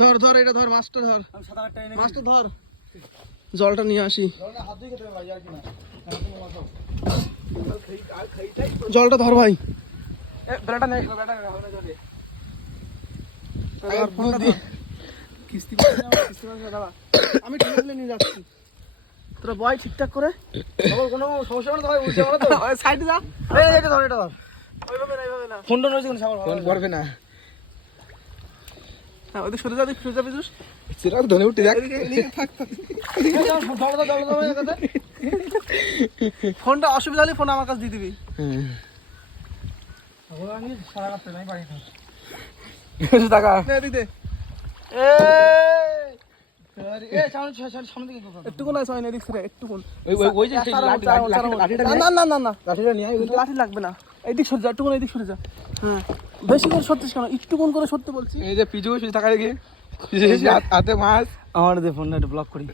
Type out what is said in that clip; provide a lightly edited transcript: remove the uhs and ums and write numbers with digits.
ধর ধর এটা ধর, মাছটা ধর, মাছটা ধর, জলটা নিয়ে আসি। জলটা ধর ভাই, বেলাটা নেই, আমি ঠেলে নিয়ে যাচ্ছি, তোরা বয় ঠিকঠাক করে। কোনো সমস্যা না তো ভাই, উল্টে মারো তো। সাইডে যা, এটা ধর, এটা ধর, ওইভাবে না, এইভাবে না, ফোনটা রয়েছে কোন সামনে, ফোন করবে না। হ্যাঁ ওদিকে সরে যা, ওদিকে সরে যাবে, জুস সেটা ধরে উঠে দেখ, থাক থাক, ফোনটা অসুবিধা হলে ফোন আমার কাছে দিয়ে দিবি। আমি সারা রাস্তা নাই বাড়ি টাকা দিতে, একটুকুন আছে, এদিক থেকে একটুকুন, লাঠি লাগবে না, এইদিক সরে যা, একটুকুন এইদিক সরে যা। হ্যাঁ বেশি করে সরতেছ কেন, একটুকুন করে সরতে বলছি। এই যে পিছু টাকা দেখি হাতে মাছ, আমার ফোনটা একটু ব্লক করি।